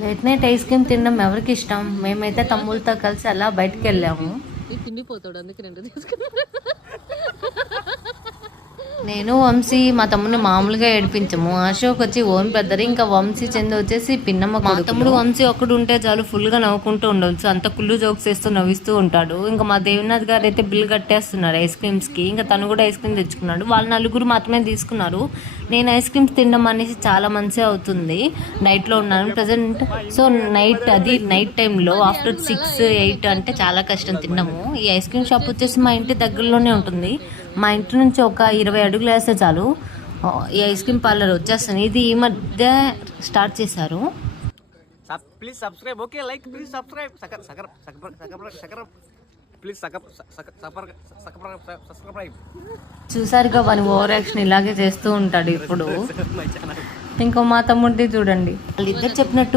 Late night ice cream తినడం ఎవరికి ఇష్టం? మేమైతే తమ్ముళ్ళతో కలిసి అలా బయటకు వెళ్ళాము. తిండిపోతాడు అందుకే రెండు తీసుకుని. నేను వంశీ మా తమ్ముని మామూలుగా ఏడిపించము. అశోక్ వచ్చి ఓన్ పెద్దరి, ఇంకా వంశీ చందు వచ్చేసి పిన్నమ్మ. మా తమ్ముడు వంశీ ఒక్కడు ఉంటే చాలు ఫుల్ గా నవ్వుకుంటూ ఉండవచ్చు, అంత కుళ్ళు జోక్స్ వేస్తూ నవ్విస్తూ ఉంటాడు. ఇంకా మా దేవనాథ్ గారు అయితే బిల్ కట్టేస్తున్నారు ఐస్ క్రీమ్స్ కి. ఇంకా తను కూడా ఐస్ క్రీమ్ తెచ్చుకున్నాడు. వాళ్ళు నలుగురు మాత్రమే తీసుకున్నారు. నేను ఐస్ క్రీమ్స్ తినడం అనేసి చాలా మంచిగా అవుతుంది. నైట్ లో ఉన్నాను ప్రజెంట్. సో నైట్ టైంలో ఆఫ్టర్ 6-8 అంటే చాలా కష్టం తిన్నాము. ఈ ఐస్ క్రీమ్ షాప్ వచ్చేసి మా ఇంటి దగ్గరలోనే ఉంటుంది. మా ఇంటి నుంచి ఒక 20 అడుగులు వేస్తే చాలు ఈ ఐస్ క్రీమ్ పార్లర్ వచ్చేస్తుంది. ఇది ఈ మధ్య స్టార్ట్ చేశారు. Please subscribe. Okay like please subscribe. Please subscribe. చూసారుగా వాని ఓవర్ యాక్షన్ ఇలాగే చేస్తూ ఉంటాడు ఇప్పుడు. ఇంకో మా తమ్ముడిది చూడండి, వాళ్ళిద్దరు చెప్పినట్టు